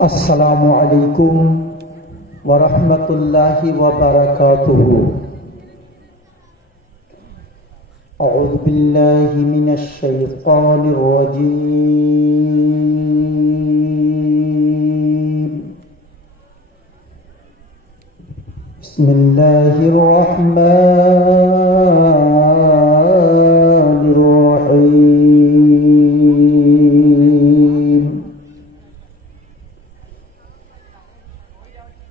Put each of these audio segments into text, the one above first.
अस्सलामु अलैकुम व रहमतुल्लाहि व बरकातुहू। अऊज़ु बिल्लाहि मिनश शैतानिर रजीम। बिस्मिल्लाहिर रहमानिर रहीम।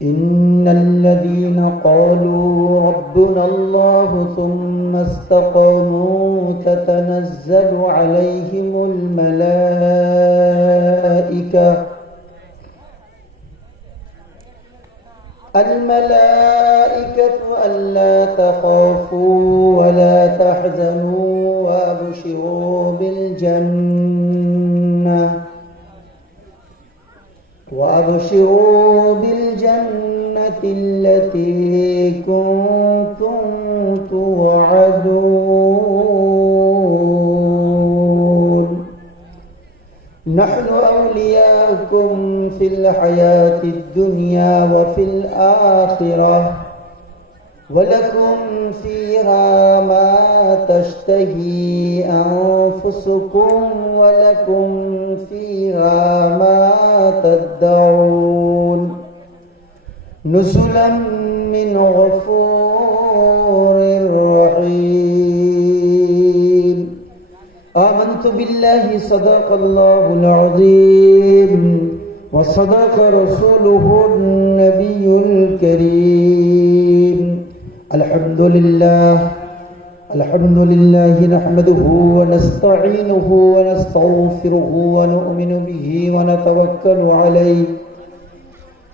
इन्नल्लज़ीना क़ालू रब्बुनल्लाहु सुम्मा इस्तक़ामू ततनज़्ज़लु अलैहिमुल मलाइकतु अल्ला तख़ाफ़ू वला तहज़नू वअबशिरू बिलजन्नति अल्लती कुन्तुम तुअदून। नहनु औलियाउकुम फिल हयातिद दुनिया व फिल आखिरह वलकुम फीहा मा तश्तही अंफुसुकुम वलकुम फीहा मा तद्दऊन। नुज़ुलन मिन गफूरिर रहीम। आमन्तु बिल्लाहि सदक़ल्लाहुल अज़ीम व सदक़ रसूलुहुन नबियुल करीम। अल्हम्दुलिल्लाहि नहमदुहु व नस्तईनुहु व नस्तगफिरुहु व नु'मिनु बिही व नतवक्कलु अलैहि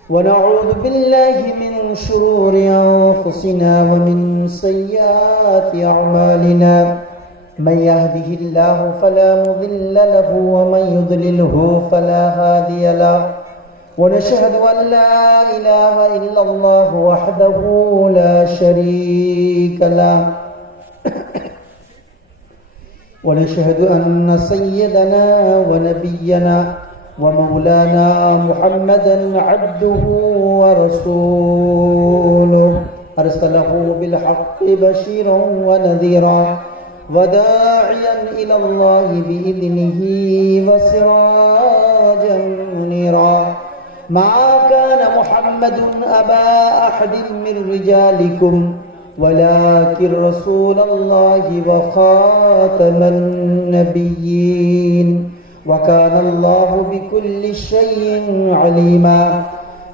व नऊज़ु बिल्लाहि मिन शुरूरि अंफुसिना व मिन सय्यिआति अअमालिना। मन यहदिहिल्लाहु फला मुदिल्ल लहु व मन युद्लिलहु फला हादिय लहु। ونشهد أن لا إله إلا الله وحده لا شريك له ونشهد أن سيدنا ونبينا ومولانا محمدا عبده ورسوله أرسله بالحق بشيرا ونذيرا وداعيا إلى الله بإذنه وسراجا منيرا. ما كان محمد أبا أحد من رجالكم ولكن رسول الله وخاتم النبيين وكان الله بكل شيء عليما.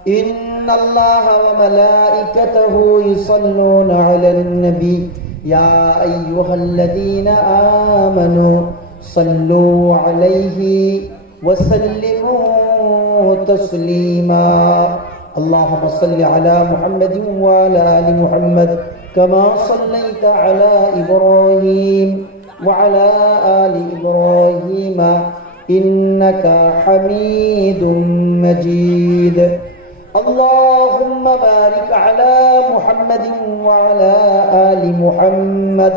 إن الله وملائكته يصلون على النبي يا أيها الذين آمنوا صلوا عليه وسلموا تسليما. اللهم صل على محمد وعلى آل محمد كما صليت على إبراهيم وعلى آل إبراهيم إنك حميد مجيد. اللهم بارك على محمد وعلى آل محمد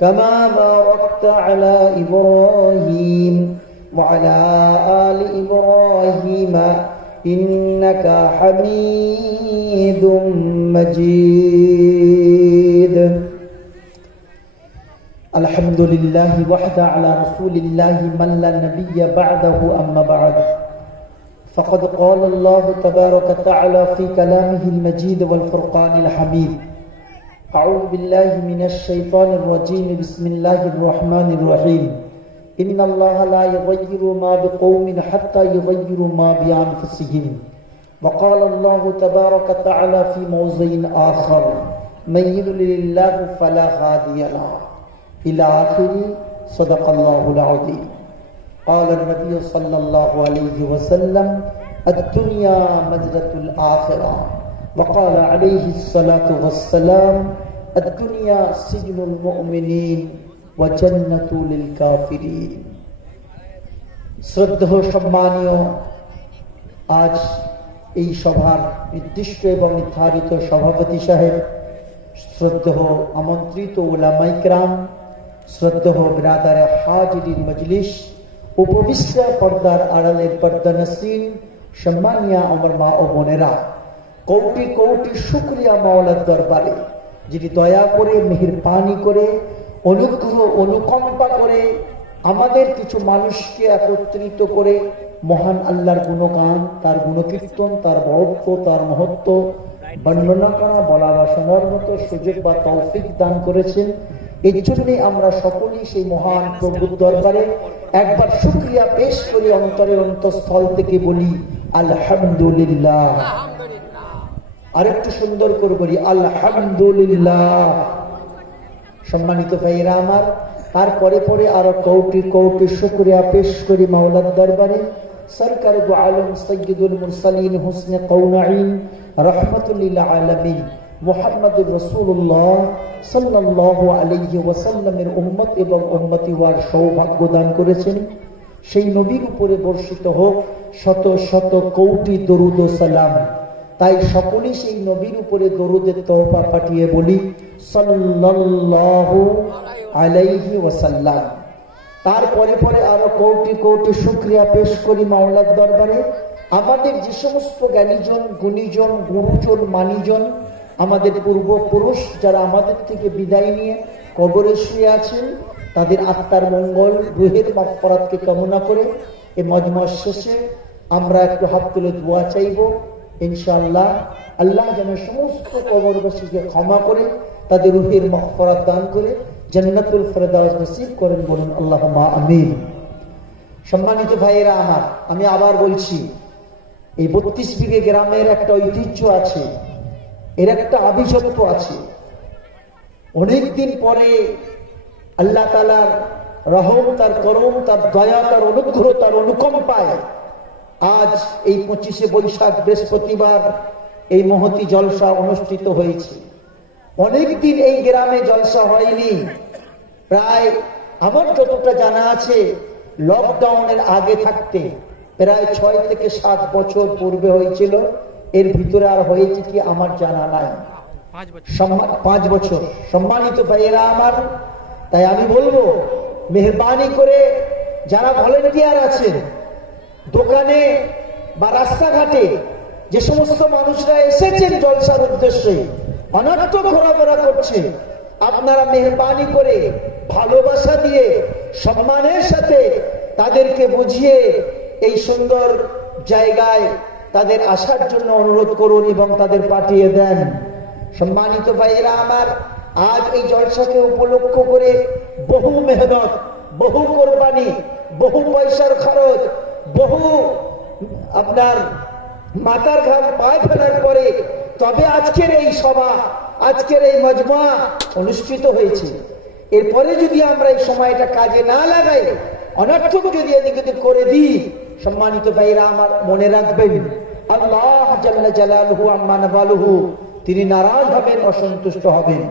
كما باركت على إبراهيم وعلى آل إبراهيم إنك حميد مجيد. الحمد لله وحده على رسول الله من لا نبي بعده. أما بعد فقد قال الله تبارك وتعالى في كلامه المجيد والفرقان الحميد. أعوذ بالله من الشيطان الرجيم. بسم الله الرحمن الرحيم. إن الله لا يغير ما بقوم حتى يغيروا ما بأنفسهم. وقال الله تبارك وتعالى في موضع آخر من يضلل الله فلا هادي له إلى آخر. صدق الله العظيم. قال النبي صلى الله عليه وسلم الدنيا مزرعة الآخرة. وقال عليه الصلاة والسلام الدنيا سجن المؤمنين وجنة للكافرين. শ্রদ্ধেয় সম্মানীয় আজ এই সভার নির্দিষ্ট এবং নির্ধারিত সভাপতি সাহেব, শ্রদ্ধেয় আমন্ত্রিত উলামায়ে কিরাম, শ্রদ্ধেয় বিরাদারে হাজিরিন মজলিস, উপবিষ্ট পর্দার আড়ালের পর্দানসীন সম্মানিয়া আমার মা ও বোনেরা, কোটি কোটি শুকরিয়া মাওলার দরবারে, যিনি দয়া করে, মেহেরবানি করে, অনুগ্রহ অনুকম্পা করে আমাদের কিছু মানুষকে একত্রিত করে মহান আল্লাহর গুণগান, তার গুণকীর্তন, তার বরত্ব, তার মহত্ব বর্ণনা করা, বলা বা শোনার মতো সুযোগ বা তৌফিক দান করেছেন। এই জন্যই আমরা সকলেই সেই মহান প্রভুর দরবারে একবার শুকরিয়া পেশ করি, অন্তরের অন্তঃস্থল থেকে বলি আলহামদুলিল্লাহ। আর একটু সুন্দর করে বলি আলহামদুলিল্লাহ। সম্মানিত ভাইয়েরা আমার, তারপরে পরে আরো কোটি কোটি শুকরিয়া পেশ করি মাওলার দরবারে সরকার দু আলম সৈয়দুল মুরসালিন হুসনে কওনাইন রাহমাতুল লিল আলামিন মুহাম্মদুর রাসূলুল্লাহ সাল্লাল্লাহু আলাইহি ওয়াসাল্লামের উম্মত এবং উম্মতি হওয়ার সৌভাগ্য দান করেছেন। সেই নবীর উপরে বর্ষিত হোক শত শত কোটি দরুদ ও সালাম। তাই সকলেই সেই নবীর উপরে দরুদের তওবা পাঠিয়ে বলি সাল্লাল্লাহু আলাইহি ওয়াসাল্লাম। তারপরে পরে আরো কোটি কোটি শুকরিয়া পেশ করি মাওলার দরবারে আমাদের যে সমস্ত জ্ঞানীজন, গুণীজন, গুরুজন, মানিজন, আমাদের পূর্বপুরুষ যারা আমাদের থেকে বিদায় নিয়ে কবরে শুয়ে আছেন, তাদের আত্মার মঙ্গল, রুহের মাগফিরাতকে কামনা করে এই মজমা শেষে আমরা একটু হাত তুলে দোয়া চাইব। ইনশাআল্লাহ আল্লাহ যেন সমস্ত কবরবাসীকে ক্ষমা করে তাদের রুহের মাগফিরাত দান করে জান্নাতুল ফেরদাউস নসিব করেন, বলুন আল্লাহুম্মা আমিন। সম্মানিত ভাইয়েরা আমার, আমি আবার বলছি, এই 32 বিঘে গ্রামের একটা ঐতিহ্য আছে, এর একটা আভিজাত্য আছে। অনেকদিন পরে আল্লাহ তাআলার রহম, তার করম, তার দয়া, তার অনুগ্রহ, তার অনুকম্পায় আজ এই 25শে বৈশাখ বৃহস্পতিবার এই মহতি জলসা অনুষ্ঠিত হয়েছে। অনেকদিন এই গ্রামে জলসা হয়নি। প্রায় আমার যতটা জানা আছে লকডাউনের আগে থাকতে প্রায় 6 থেকে 7 বছর পূর্বে হয়েছিল। এর ভিতরে আর হয়েছে কি আমার জানা নাই। 5 বছর। সম্মানিত ভাইয়েরা আমার, তাই আমি বলবো মেহেরবানি করে যারা ভলেন্টিয়ার আছেন, দোকানে বা রাস্তাঘাটে যে সমস্ত মানুষরা এসেছেন জলসার উদ্দেশ্যে, অনর্থক ঘোরাফেরা করছে, আপনারা মেহেরবানি করে ভালোবাসা দিয়ে সম্মানের সাথে তাদেরকে বুঝিয়ে এই সুন্দর জায়গায় তাদের আসার জন্য অনুরোধ করুন এবং তাদের পাঠিয়ে দেন। সম্মানিত ভাইয়েরা আমার, আজ এই জলসাকে উপলক্ষ করে বহু মেহনত, বহু কোরবানি, বহু পয়সার খরচ, বহু আপনার মাথার ঘাম পায়ে ফেলার পরে তবে আজকের এই সভা, আজকের এই মজমা অনুষ্ঠিত হয়েছে। এরপরে যদি আমরা এই সময়টা কাজে না লাগাই, অনর্থক যদি এদিক ওদিক করে দিই, সম্মানিত ভাইরা আমার মনে রাখবেন আল্লাহ জাল্লা জালালুহু আম্মা নাবালুহু তিনি নারাজ হবেন, অসন্তুষ্ট হবেন।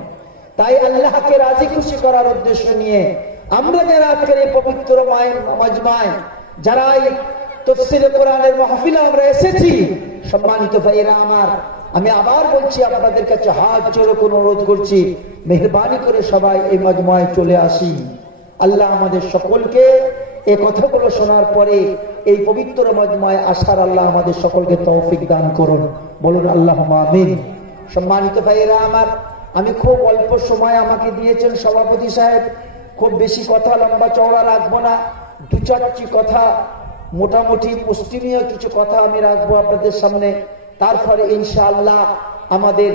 তাই আল্লাহকে রাজি খুশি করার উদ্দেশ্য নিয়ে আমরা যারা আজকের এই পবিত্র মজমায়, যারা এই তাফসীরে কোরআনের মাহফিলে আমরা এসেছি, সম্মানিত ভাইরা আমার, আমি আবার বলছি, আপনাদের কাছে হাত জোড় করে অনুরোধ করছি, মেহেরবানি করে সবাই এই মজমায় চলে আসি। আল্লাহ আমাদের সকলকে এই কথাগুলো শোনার পরে এই পবিত্র মজমায় আসার আল্লাহ আমাদের সকলকে তৌফিক দান করুন, বলুন আল্লাহুম্মা আমিন। সম্মানিত ভাইয়েরা আমার, আমি খুব অল্প সময় আমাকে দিয়েছেন সভাপতি সাহেব, খুব বেশি কথা লম্বা চওড়া রাখবো না, 2-4টি কথা, মোটামুটি পুষ্টিনীয় কিছু কথা আমি রাখবো আপনাদের সামনে। তারপরে ইনশাআল্লাহ আমাদের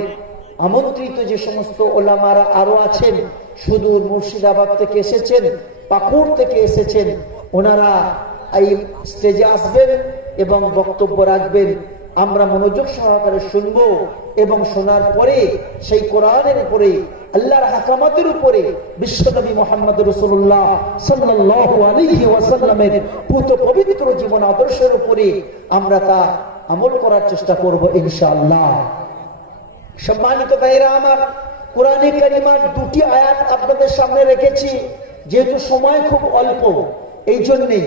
আমন্ত্রিত যে সমস্ত ওলামারা আরো আছেন, সুদূর মুর্শিদাবাদ থেকে এসেছেন, পাকুড় থেকে এসেছেন, ওনারা এই স্টেজে আসবেন এবং বক্তব্য রাখবেন। আমরা মনোযোগ সহকারে শুনবো এবং শোনার পরে সেই কোরআনের উপরে, আল্লাহর হাকামাতের উপরে, বিশ্বনবী মুহাম্মদ রাসূলুল্লাহ সাল্লাল্লাহু আলাইহি ওয়াসাল্লামের পুত পবিত্র জীবন আদর্শের উপরে আমরা তা আমল করার চেষ্টা করব ইনশাআল্লাহ। সম্মানিত ভাইরা আমার, কোরআনে কারিমার 2টি আয়াত আপনাদের সামনে রেখেছি, যেহেতু সময় খুব অল্প, এই জন্যই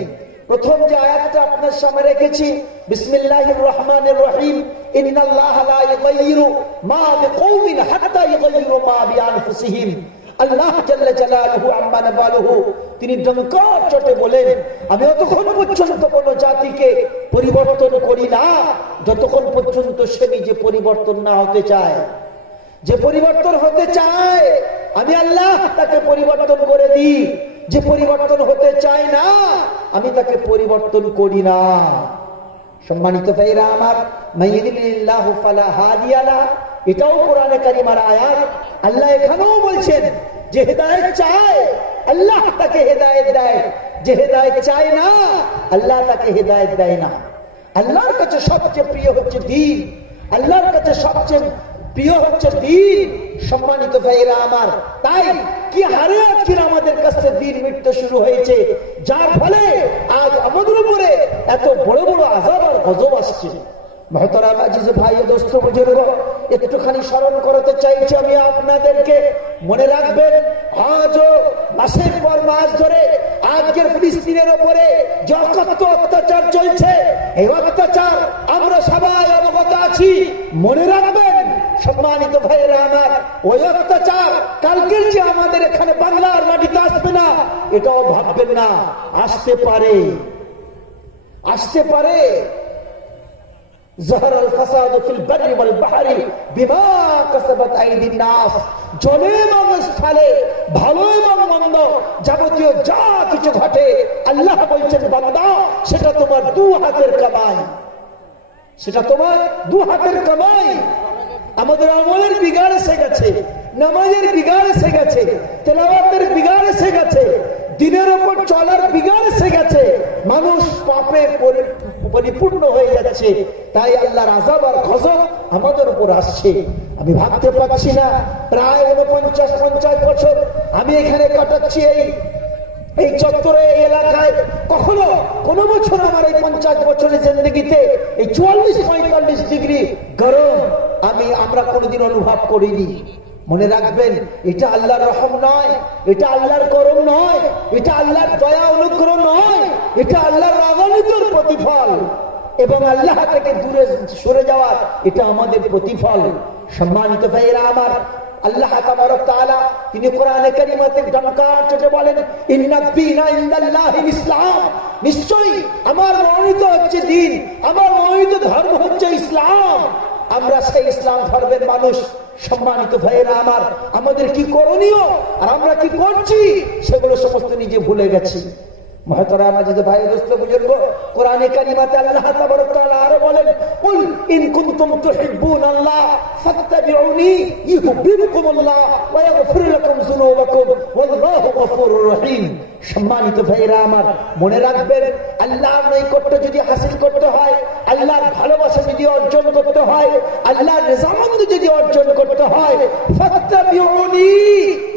প্রথম যে আয়াতটা আপনার সামনে রেখেছি, বিসমিল্লাহির রহমানির রহিম, ইন্নাল্লাহা লা ইউগাইয়িরু মা বিকওমিন হাত্তা ইউগাইয়িরু মা বিআনফুসিহিম। আল্লাহ জাল্লা জালালুহু আম্মা নাবালুহু তিনি ডঙ্কার চটে বলেন, আমি অতক্ষণ পর্যন্ত কোন জাতিকে পরিবর্তন করি না যতক্ষণ পর্যন্ত সে নিজে পরিবর্তন না হতে চায়। যে পরিবর্তন হতে চায় আমি আল্লাহ তাকে পরিবর্তন করে দিই, যে পরিবর্তন হতে চায় না আমি তাকে পরিবর্তন করি না। সম্মানিত ভাইরা আমার, মাইয়িদিল্লাহু ফালা হাদিয়া লা, এটাও কোরআনে কারিমার আয়াত। আল্লাহ এখানেও বলছেন যে হেদায়েত চায় আল্লাহ তাকে হেদায়েত দেয়, যে হেদায়েত চায় না আল্লাহ তাকে হেদায়েত দেয় না। আল্লাহর কাছে সবচেয়ে প্রিয় হচ্ছে দ্বীন, আল্লাহর কাছে সবচেয়ে প্রিয় হচ্ছে দ্বীন। সম্মানিত ভাইরা আমার, তাই কি হারে আজকে আমাদের কাছে দ্বীন মিটতে শুরু হয়েছে, যার ফলে আজ আমাদের উপরে এত বড় বড় আযাব আর গজব আসছে। মুহতারাম আজিজ ভাই ও দোস্ত বুজুর্গ, একটুখানি স্মরণ করতে চাইছি আমি আপনাদেরকে। মনে রাখবেন, আজও মাসের পর মাস ধরে আজকের ফিলিস্তিনের উপরে যে অত্যাচার চলছে, এই অত্যাচার আমরা সবাই অবগত আছি। মনে রাখবেন সম্মানিত ভাইয়েরা আমার, ওই অত্যাচার কালকের যে আমাদের এখানে বাংলার মাটিতে আসবে না এটাও ভাববেন না, আসতে পারে, আসতে পারে। ظهر الفساد في البر والبحر بما كسبت ايدي الناس, জলে এবং স্থলে ভালো এবং মন্দ যাবতীয় যা কিছু ঘটে আল্লাহ বলছেন বান্দা সেটা তোমার দু হাতের কামাই, সেটা তোমার দু হাতের কামাই। আমাদের আমলের বিগাড় এসে গেছে, নামাজের বিগাড় এসে গেছে, তেলাওয়াতের বিগাড় এসে গেছে, দিনের উপর চলার বিগাড় এসে গেছে, মানুষ পাপে পরিপূর্ণ হয়ে যাচ্ছে। তাই আল্লাহর আযাব আর গজব আমাদের উপর আসছে। আমি ভাবতে পারছি না, প্রায় 49-50 বছর আমি এখানে কাটাচ্ছি এই চত্বরে, এই এলাকায়। কখনো কোনো বছর আমার এই 50 বছরের জিন্দেগিতে এই 44-45 ডিগ্রি গরম আমরা কোনোদিন অনুভব করিনি। মনে রাখবেন, এটা আল্লাহর রহম নয়, এটা আল্লাহর করম নয়, এটা আল্লাহর দয়া অনুগ্রহ নয়, এটা আল্লাহর রাগান্বিতর প্রতিফল এবং আল্লাহ থেকে দূরে সরে যাওয়ার এটা আমাদের প্রতিফল। সম্মানিত ভাইয়েরা আমার, আল্লাহ তাবারক তাআলা তিনি কোরআনে কারিমাতে ডঙ্কার চটে বলেন, ইন্নাদ দীনা ইনদাল্লাহিল ইসলাম, নিশ্চয়ই আমার মনোনীত হচ্ছে দ্বীন, আমার মনোনীত ধর্ম হচ্ছে ইসলাম। আমরা সেই ইসলাম ধর্মের মানুষ। সম্মানিত ভাইয়েরা আমার, আমাদের কি করণীয় আর আমরা কি করছি সেগুলো সমস্ত নিজে ভুলে গেছি। মুহতারাম আজিজ ভাই দোস্ত বুজুর্গ, কোরআনে কারিমাতে আল্লাহ তাবারক তাআলা আরো বলেন, কুল ইন কুনতুম তুহিব্বুনাল্লাহ ফাত্তাবিউনি ইউহিব্বুকুমুল্লাহ ওয়া ইয়াগফির লাকুম যুনুবাকুম ওয়াল্লাহু গফুরুর রহিম। সম্মানিত ভাইরা আমার, মনে রাখবেন, আল্লাহর নৈকট্য যদি হাসিল করতে হয়, আল্লাহর ভালোবাসা যদি অর্জন করতে হয়, আল্লাহর রেজামন্দ যদি অর্জন করতে হয়, ফাত্তাবিউনি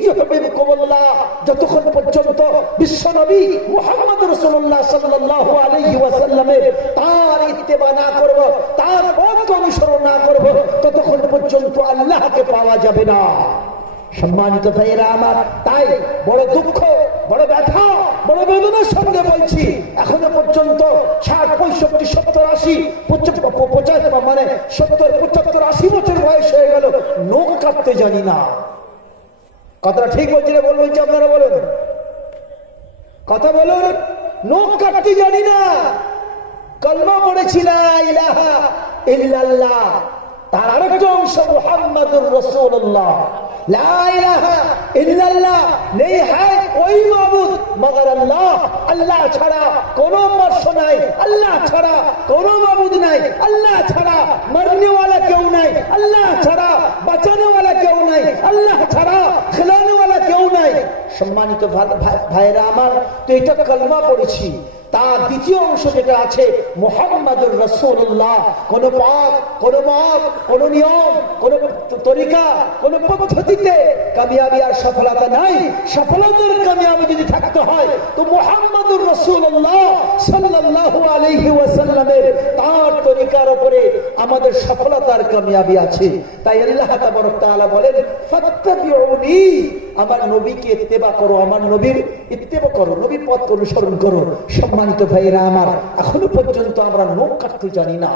ইউহিব্বুকুমুল্লাহ, যতক্ষণ পর্যন্ত বিশ্বনবী মুহাম্মদ রাসূলুল্লাহ সাল্লাল্লাহু আলাইহি ওয়াসাল্লামের তার ইত্তেবা না করব, তার পথ অনুসরণ না করব, ততক্ষণ পর্যন্ত আল্লাহকে পাওয়া যাবে না। সম্মানিত ভাইয়েরা আমার, তাই বড় দুঃখ, বড় ব্যথা, বড় বেদনার সঙ্গে বলছি, এখনো পর্যন্ত 60, 65, 70, 80, 75 মানে 70, 75, 80 বছর বয়স হয়ে গেল, নখ কাটতে জানি না। কথাটা ঠিক বলছি না বলবেন যে আপনারা বলুন, কথা বলুন, নখ কাটতে জানি না। কলমা পড়েছি লা ইলাহা ইল্লাল্লাহ, তার আরেকটা অংশ মুহাম্মাদুর রাসূলুল্লাহ। লা ইলাহা ইল্লাল্লাহ নেই হ্যায় কোই মাবুদ মগর আল্লাহ, আল্লাহ ছাড়া কোনো মর্শ নাই, আল্লাহ ছাড়া কোনো মাবুদ নাই, আল্লাহ ছাড়া মরনে ওয়ালা কেউ নাই, আল্লাহ ছাড়া বাঁচানে ওয়ালা কেউ নাই, আল্লাহ ছাড়া খেলানে ওয়ালা কেউ নাই। সম্মানিত ভাইরা আমার, তো এটা কলমা পড়েছি, তার দ্বিতীয় অংশ যেটা আছে মুহাম্মাদুর রাসূলুল্লাহ। কোন পাক, কোন মত, কোন নিয়ম, কোন তরিকা, কোন পদ্ধতিতে কামিয়াবি আর সফলতা নাই। সফলতার কামিয়াবি যদি থাকতে হয় তো মুহাম্মাদুর রাসূলুল্লাহ সাল্লাল্লাহু আলাইহি ওয়াসাল্লামের তার তরিকার উপরে আমাদের সফলতার কামিয়াবি আছে। তাই আল্লাহ তাবারক তাআলা বলেন, ফাত্তাবিউনি, আমার নবীকে ইত্তেবা করো, আমার নবীর ইত্তেবা করো, নবীর পথ অনুসরণ করো। সম্মানিত ভাইরা আমার, এখনো পর্যন্ত আমরা নখ কাটতে জানি না,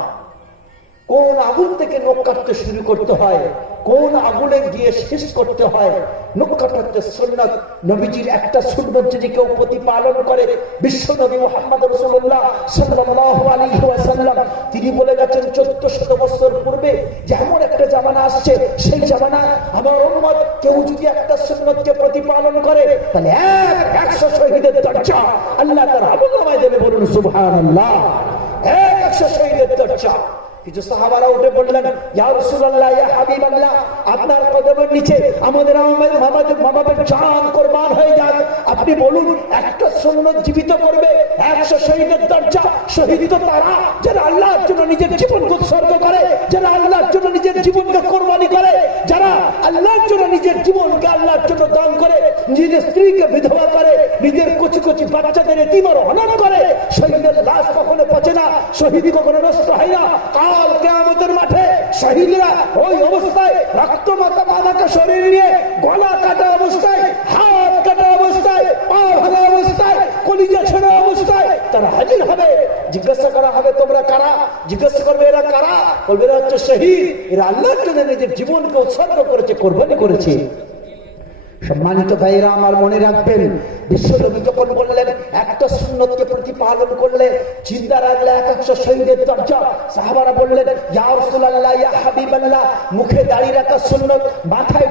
কোন আগুন থেকে নখ কাটতে শুরু করতে হয়, কোন আগুনে গিয়ে শেষ করতে হয়। নখ কাটাতে সুন্নাত, নবীজির একটা সুন্নাত যদি কেউ প্রতিপালন করে, বিশ্ব নবী মুহাম্মদ রাসূলুল্লাহ সাল্লাল্লাহু আলাইহি ওয়াসাল্লাম তিনি বলে গেছেন 1400 বছর পূর্বে যে এমন একটা জামানা আসছে, সেই জামানায় আমার উম্মত কেউ যদি একটা সুন্নাতকে প্রতিপালন করে তাহলে 100 শহীদের দরজা আল্লাহ তার আমলনামায় দেবে। বলুন সুবহানাল্লাহ। 100 শহীদের দরজা। কিছু সাহাবারা উঠে বললেন, ইয়া রাসূলুল্লাহ, ইয়া হাবিবাল্লাহ, আপনার কদমের নিচে আমাদের মা-বাবার জান কুরবান হয়ে যাক, আপনি বলুন একটা সুন্নাত জীবিত করবে 100 শহীদের দরজা। শহীদ তো তারা যারা আল্লাহর জন্য নিজের জীবনকে উৎসর্গ করে, যারা আল্লাহর জন্য নিজের জীবনকে কোরবানি করে, যারা আল্লাহর জন্য নিজের জীবনকে আল্লাহর জন্য দান করে, নিজের স্ত্রীকে বিধবা করে, নিজের কচি কচি বাচ্চাদের এতিম আর অনাথ করে। শহীদের লাশ কখনো পচে না, শহীদ কখনো নষ্ট হয় না। কাল কিয়ামতের মাঠে শহীদরা ওই অবস্থায় রক্ত মাখা শরীর নিয়ে, গলা কাটা অবস্থায়, হাত কাটা অবস্থায়, পা ভাঙা অবস্থায়, কলিজা ছেঁড়া অবস্থায় তারা হাজির হবে। জিজ্ঞাসা করা হবে তোমরা কারা? জিজ্ঞাসা করবে এরা কারা? বলবে এরা হচ্ছে শহীদ, এরা আল্লাহর জন্য নিজের জীবনকে উৎসর্গ করেছে, কোরবানি করেছে। সম্মানিত ভাইরা আমার, মনে রাখবেন বিশ্বনবী যখন বললেন একটা সুন্নতকে প্রতিপালন করলে, জিন্দা রাখলে 100 শহীদের দরজা, সাহাবারা বললেন, ইয়া রাসূলুল্লাহ, ইয়া হাবিবাল্লাহ, মুখে দাড়ি রাখা সুন্নত, মাথায়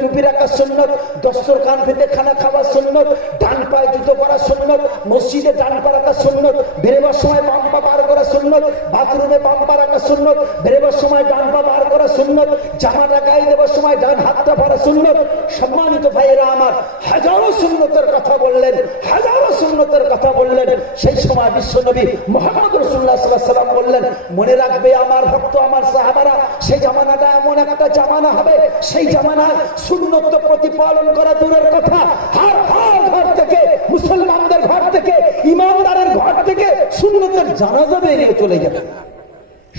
টুপি রাখা সুন্নত, দস্তরখান পেতে খানা খাওয়া সুন্নত, ডান পায়ে জুতো পরা সুন্নত, মসজিদে ডান পা রাখা সুন্নত, বেরোবার সময় বাম পা বার করা সুন্নত, বাথরুমে বাম পা রাখা সুন্নত, বেরোবার সময় ডান পা বার করা সুন্নত, জামাটা গায়ে দেওয়ার সময় ডান হাতটা পরা সুন্নত। সম্মানিত ভাইয়েরা আমার, হাজারো সুন্নতের কথা বললেন, হাজারো সুন্নতের কথা বললেন। সেই সময় বিশ্বনবী মুহাম্মদ রাসূলুল্লাহ সাল্লাল্লাহু আলাইহি ওয়াসাল্লাম বললেন, মনে রাখবে আমার ভক্ত, আমার সাহাবারা, সেই জামানাটা এমন একটা জামানা হবে, সেই জামানায় সুন্নত প্রতিপালন করা দূরের কথা, হার ঘর থেকে, মুসলমানদের ঘর থেকে, ইমানদারের ঘর থেকে সুন্নতের জানাজা বেরিয়ে চলে যাবে।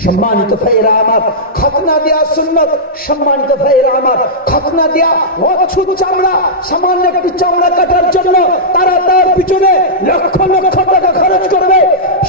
সম্মানিত ভাইরা আমার, খাতনা দেয়া সুন্নত। সম্মানিত ভাইরা আমার, খাতনা দেয়া অছুত চামড়া, সামান্য একটু চামড়া কাটার জন্য তারা তার পিছনে লক্ষ লক্ষ টাকা খরচ করবে,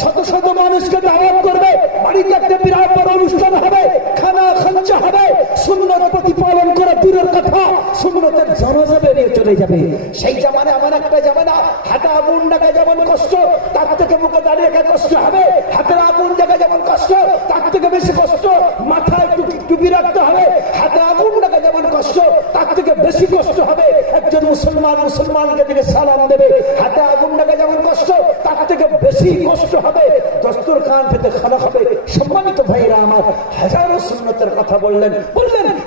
শত শত মানুষকে দাওয়াত করবে, বাড়িতে একটা বিরাট বড় অনুষ্ঠান হবে, খানা খরচা হবে। সুন্নত প্রতিপালন করা দূরের কথা, সুন্নতের জানাজা বেরিয়ে চলে যাবে। সেই জামানে এমন একটা জামানা, হাতে আগুন লাগা যেমন কষ্ট, তার থেকে মুখে দাঁড়িয়ে রাখা কষ্ট হবে। হাতের আগুন লাগা যেমন কষ্ট, তার থেকে বেশি কষ্ট মাথায় টুপি রাখতে হবে। হাতে আগুন লাগা যেমন কষ্ট, তার থেকে বেশি কষ্ট হবে একজন মুসলমানকে দিকে সালাম দেবে। হাতে আগুন লাগা যেমন কষ্ট, তার থেকে বেশি কষ্ট হবে দস্তরখান পেতে খানা হবে। সম্মানিত ভাইরা আমার, হাজারো সুন্নতের কথা বললেন।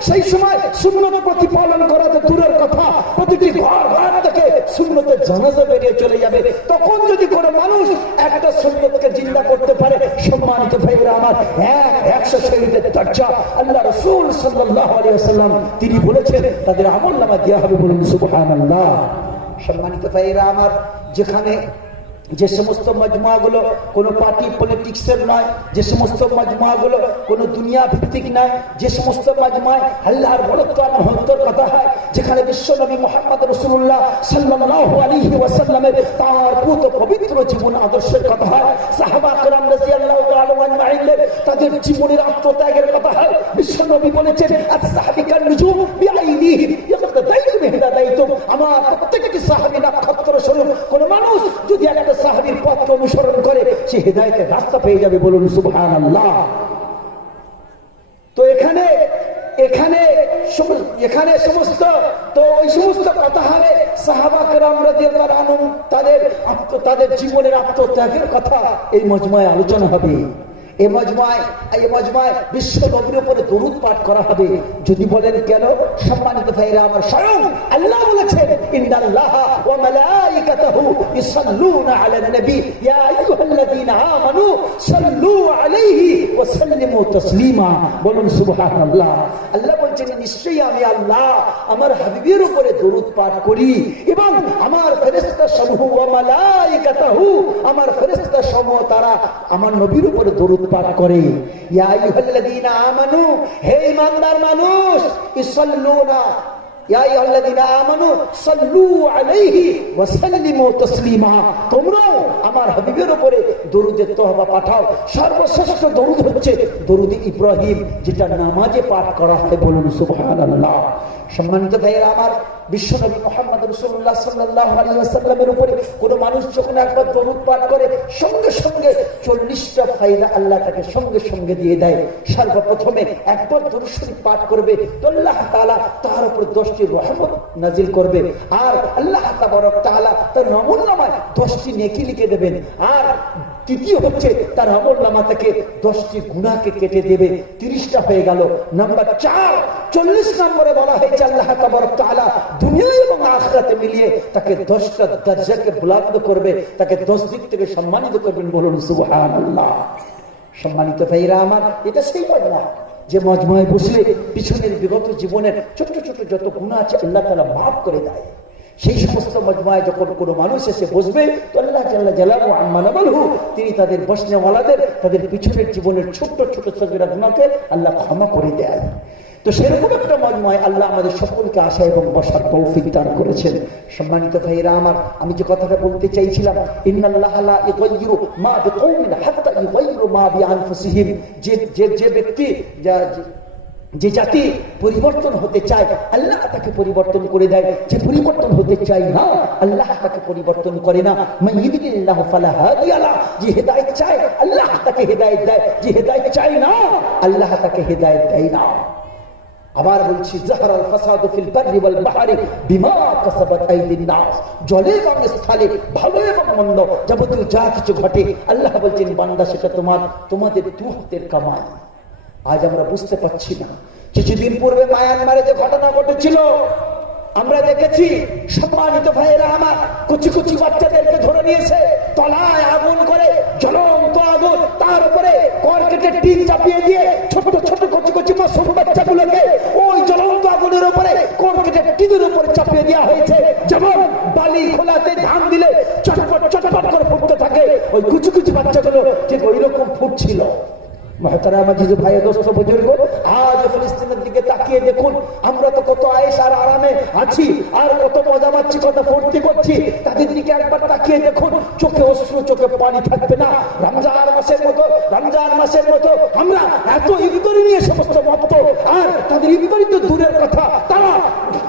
সেই সময় সুন্নত প্রতিপালন করা তো দূরের কথা, প্রতিটি ঘর থেকে সুন্নতের জানাজা বেরিয়ে চলে যাবে। তখন যদি কোনো মানুষ একটা সুন্নতকে জিন্দা করতে পারে, সম্মানিত ভাইরা আমার, 100 শহীদের দরজা আল্লাহ রাসূল সাল্লাল্লাহু আলাইহি ওয়াসাল্লাম তিনি বলেছেন তাদের আমলনামা দেওয়া হবে। বলুন সুবহানাল্লাহ। সম্মানিত ভাইরা আমার, যেখানে যে সমস্ত মজমুআগুলো কোনো পার্টি পলিটিক্সের নয়, যে সমস্ত মজমুআগুলো কোনো দুনিয়া ভিত্তিক নয়, যে সমস্ত মজমুআয় আল্লাহর বড়ত্ব আর মহত্বর কথা হয়, যেখানে বিশ্বনবী মুহাম্মদ রাসূলুল্লাহ সাল্লাল্লাহু আলাইহি ওয়াসাল্লামের তার পুত পবিত্র জীবন আদর্শের কথা হয়, সাহাবা کرام রাদিয়াল্লাহু তাআলা আনহুম তাদের জীবনের আত্মত্যাগের কথা হয়। বিশ্বনবী বলেছেন, আসহাবিকান নুজুম বিআইনিহিম ইয়াকতাদাইতু বিহিদাদাইতুম, আমার প্রত্যেকটি সাহাবী নক্ষত্র স্বরূপ। কোন মানুষ যদি একটা সাহাবীর পথ অনুসরণ করে, সে হেদায়েতের রাস্তা পেয়ে যাবে। বলুন সুবহানাল্লাহ। তো এখানে সমস্ত তো ওই সমস্ত কথা হবে সাহাবা کرام রাদিয়াল্লাহু আনহুম তাদের জীবনের আত্মত্যাগের কথা এই মজমায় আলোচনা হবে। এই মজমায় বিশ্ব নবীর উপরে দরুদ পাঠ করা হবে। যদি বলেন কেন, সম্মানিত ভাইরা আমার, স্বয়ং আল্লাহ বলেছেন, ইন্নাল্লাহা ওয়া মালাইকাতাহু ইউসাল্লুনা আলান নবী ইয়া আইয়ুহাল্লাযীনা আমানু সাল্লু আলাইহি ওয়া সাল্লিমু তাসলিমা। বলুন সুবহানাল্লাহ। আল্লাহ বলেন, নিশ্চয়ই আমি আল্লাহ আমার হাবিবের উপরে দরুদ পাঠ করি এবং আমার ফেরেশতা সমূহ, ওয়া মালাইকাতাহু, আমার ফেরেশতা সমূহ তারা আমার নবীর উপরে দরুদ পাঠ করে। ইয়া আইয়ুহাল্লাযীনা আমানু, হে ঈমানদার মানুষ, ইসাল্লুনা ইয়া আইয়ুহাল্লাযীনা আমানু সাল্লু আলাইহি ওয়া সাল্লিমু তাসলিমা, তোমরাও আমার হাবিবের উপরে দরুদের তহবা পাঠাও। সর্বশ্রেষ্ঠ দরুদ হচ্ছে দরুদ ইব্রাহিম, যেটা নামাজে পাঠ করা হয়। বলুন সুবহানাল্লাহ। সম্মানিত ভাইয়েরা আমার, বিশ্বনবী মুহাম্মদ রাসূলুল্লাহ সাল্লাল্লাহু আলাইহি ওয়াসাল্লামের উপরে কোন মানুষ যখন একবার দরুদ পাঠ করে, সঙ্গে সঙ্গে 40টা ফায়দা আল্লাহ তাকে সঙ্গে সঙ্গে দিয়ে দেয়। সর্বপ্রথমে একবার দরুদ শরীফ পাঠ করবে তো আল্লাহ তাআলা তার উপর 10টি রহমত নাজিল করবে, আর আল্লাহ তাবারক তাআলা তার আমলনামায় 10টি নেকি লিখে দেবেন। আর তৃতীয় হচ্ছে তার আমলনামা থেকে 10টি গুনাহকে কেটে দেবে, 30টা হয়ে গেল। নাম্বার 4, 40 নম্বরে বলা হয়েছে আল্লাহ তাবারক তাআলা দুনিয়া এবং আখিরাতে মিলিয়ে তাকে 10টা দরজাকে বুলন্দ করবে, তাকে 10 দিক থেকে সম্মানিত করবেন। বলুন সুবহানাল্লাহ। সম্মানিত ভাইরা আমার, এটা সেই মজমা যে মজমায় বসলে পিছনের বিগত জীবনের ছোট ছোট যত গুনাহ আছে আল্লাহ তাআলা মাফ করে দেয়। সেই সমস্ত মজমায় যখন কোনো মানুষ এসে বসবে তো আল্লাহ জাল্লা জালালুহু আম্মা নাবালহু, তিনি তাদের বসনেওয়ালাদের তাদের পিছনের জীবনের ছোট্ট ছোট সগীরা গুনাহকে আল্লাহ ক্ষমা করে দেয়। তো সেরকম একটা মজমায় আল্লাহ আমাদের সকলকে আসা এবং বসার তৌফিক দান করেছেন। সম্মানিত ভাইরা আমার, আমি যে কথাটা বলতে চাইছিলাম, ইন্নাল্লাহা লা ইউগাইয়িরু মা বিকওমিন হাত্তা ইউগাইয়িরু মা বিআনফুসিহিম, যে ব্যক্তি যে জাতি পরিবর্তন হতে চায় আল্লাহ তাকে পরিবর্তন করে দেয়, যে পরিবর্তন হতে চায় না আল্লাহ তাকে পরিবর্তন করে না। মাইয়িদিল্লাহু ফালা হাদিয়া লা, যে হেদায়েত চায় আল্লাহ তাকে হেদায়েত দেয়, যে হেদায়েত চায় না আল্লাহ তাকে হেদায়েত দেয় না। আবার বলছি, যাহারাল ফাসাদু ফিল বাররি ওয়াল বাহরি বিমা কাসাবাত আইদিন নাস, জলে এবং স্থলে ভালো এবং মন্দ যাবতীয় যা কিছু ঘটে আল্লাহ বলছেন বান্দা সেটা তোমাদের দু হাতের কামাই। আজ আমরা বুঝতে পারছি না। কিছুদিন পূর্বে মায়ানমারে যে ঘটনা ঘটেছিল আমরা দেখেছি। সম্মানিত ভাইয়েরা আমার, কুচি কুচি বাচ্চাদেরকে ধরে নিয়েছে, তলায় আগুন করে, জ্বলন্ত আগুন, তার উপরে কর্কেটের টিন চাপিয়ে দিয়ে ছোট ছোট কুচি কুচি মাসুম বাচ্চাগুলোকে ওই জ্বলন্ত আগুনের উপরে কর্কেটের টিনের উপরে চাপিয়ে দেওয়া হয়েছে। যেমন বালি খোলাতে ধান দিলে চটপট চটপট করে ফুটতে থাকে, ওই কুচি কুচি বাচ্চাগুলো ঠিক ওই রকম ফুটছিল। মুহতারাম আজিজ ভাই, দোস্ত বুজুর্গ, আজ ফিলিস্তিনের দিকে তাকিয়ে দেখুন, আমরা তো কত আয়েশ আর আরামে আছি, আর কত মজা পাচ্ছি, কত ফুর্তি করছি। তাদের দিকে একবার তাকিয়ে দেখুন, চোখে অশ্রু, চোখে পানি থাকবে না। রমজান মাসের মতো আমরা এত ইফতারি নিয়ে সমস্ত মত, আর তাদের ইফতারি তো দূরের কথা, তারা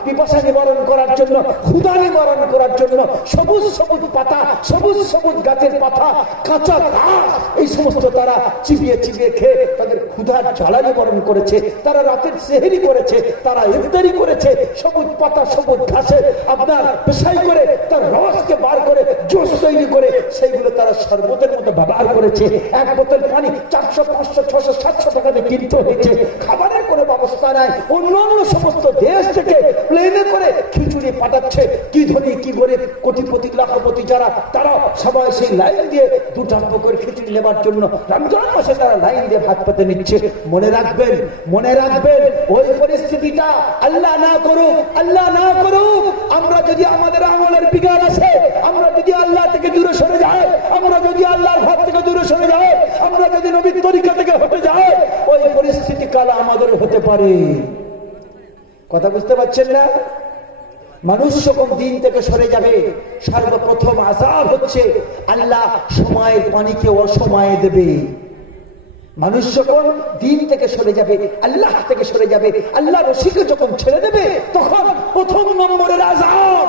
পিপাসা নিবারণ করার জন্য, ক্ষুধা নিবারণ করার জন্য সবুজ সবুজ পাতা, সবুজ সবুজ গাছের পাতা, কাঁচা ঘাস, এই সমস্ত তারা চিবিয়ে চিবিয়ে খেয়ে তাদের ক্ষুধার জ্বালা নিবারণ করেছে। তারা রাতের সেহরি করেছে, তারা ইফতারি করেছে, সবুজ পাতা সবুজ ঘাসে আপনার পেশাই করে তার রসকে বার করে জুস তৈরি করে সেইগুলো তারা শরবতের মতো ব্যবহার করেছে। এক বোতল পানি 400, 500, 600, 700 টাকাতে কিনতে হয়েছে। খাবারের কোনো ব্যবস্থা নাই। অন্যান্য সমস্ত দেশ থেকে প্লেনে করে খিচুড়ি পাঠাচ্ছে। কি ধনী কি গরিব, কোটিপতি লাখপতি যারা, তারা সবাই সেই লাইন দিয়ে 2 টাকা করে খিচুড়ি নেবার জন্য রমজান মাসে তারা লাইন দিয়ে ভাত পেতে নিচ্ছে। মনে রাখবেন ওই পরিস্থিতিটা আল্লাহ না করুক, আমরা যদি আমাদের আমলের বিগাড় আসে, আমরা যদি আল্লাহ থেকে দূরে সরে যাই, আমরা যদি আল্লাহর ভাব থেকে দূরে সরে যাই, আমরা যদি নবীর তরিকা থেকে হটে যাই, ওই পরিস্থিতি কাল আমাদের হতে পারে। কথা বুঝতে পারছেন না? মানুষ যখন দিন থেকে সরে যাবে, সর্বপ্রথম আযাব হচ্ছে আল্লাহ সময়ের পানিকে অসময়ে দেবে। মানুষ যখন দিন থেকে সরে যাবে, আল্লাহ থেকে সরে যাবে, আল্লাহ রশিকে যখন ছেড়ে দেবে, তখন প্রথম নম্বরের আযাব